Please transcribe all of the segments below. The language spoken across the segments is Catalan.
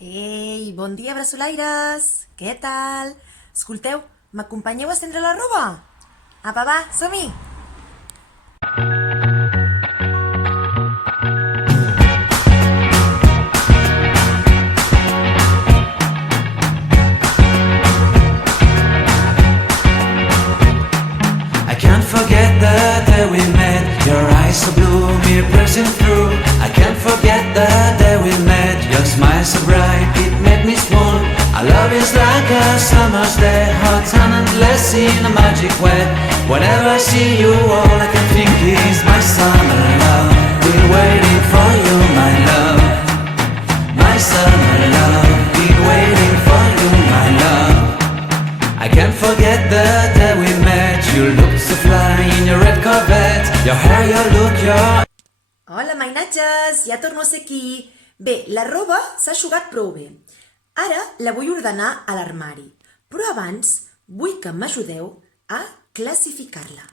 Ei, bon dia, braçolaires! Què tal? Escolteu, m'acompanyeu a estendre la roba? Apa, va, som-hi! I can't forget the day we met. Your eyes so blue, me piercing through. I can't forget the day we met. Your smile so bright, it made me swoon. Our love is like a summer's day, hot and endless in a magic way. Whenever I see you, all I can think is my summer love. Been waiting for you, my love. My summer love. Been waiting for you, my love. I can't forget the day we met. You looked so fly in your red Corvette. Your hair, your look, your... Hola, mainatges! Ja torno a ser aquí. Bé, la roba s'ha eixugat prou bé. Ara la vull ordenar a l'armari, però abans vull que m'ajudeu a classificar-la.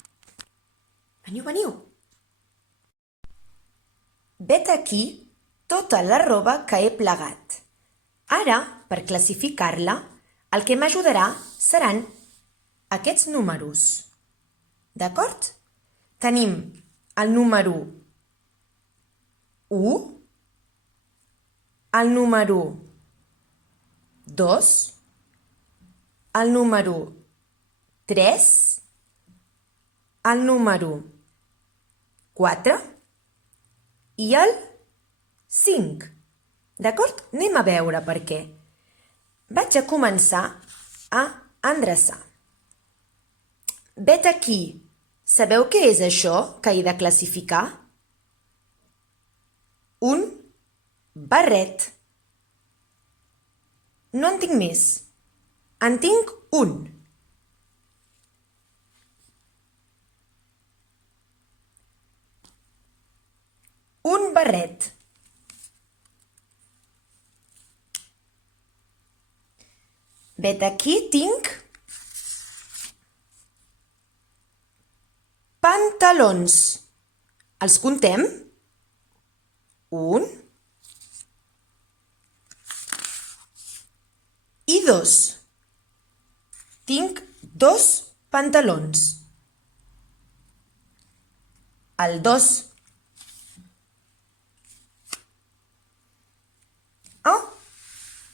Veniu, veniu! Vet aquí tota la roba que he plegat. Ara, per classificar-la, el que m'ajudarà seran aquests números. D'acord? Tenim el número 1, el número 2, el número 3, el número 4 i el 5. D'acord? Anem a veure per què. Vaig a començar a endreçar. Vet aquí. Sabeu què és això que he de classificar? Un barret. No en tinc més. En tinc un. Un barret. Vet aquí tinc pantalons. Els contem? 1 i 2. Tinc 2 pantalons. El 2. Oh,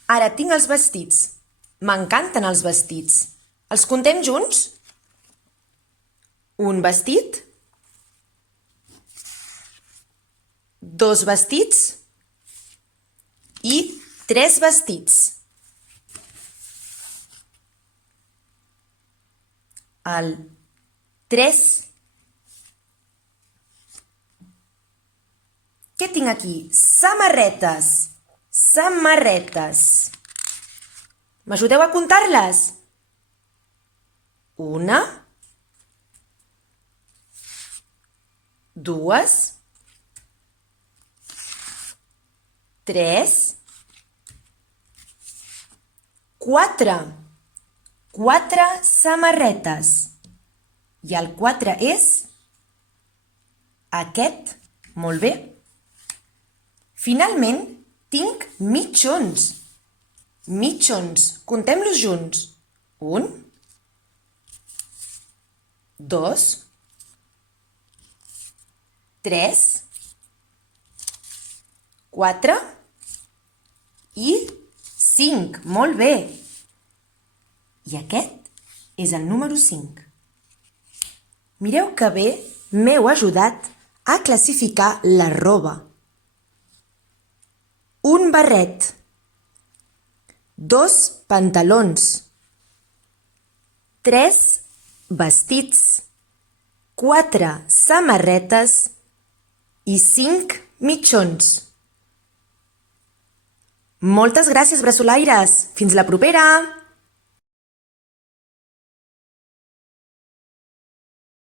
ara tinc els vestits. M'encanten els vestits. Els contem junts? Un vestit, 2 vestits i 3 vestits. El 3. Què tinc aquí? Samarretes. Samarretes. M'ajudeu a comptar-les? 1, 2, 3, 4. 4 samarretes. I el 4 és aquest. Molt bé. Finalment, tinc mitjons. Mitjons. Contem-los junts. 1, 2, 3, 4 i 5. Molt bé. I aquest és el número 5. Mireu que bé m'heu ajudat a classificar la roba. Un barret, 2 pantalons, 3 vestits, 4 samarretes i 5 mitjons. Moltes gràcies, braçolaires! Fins la propera!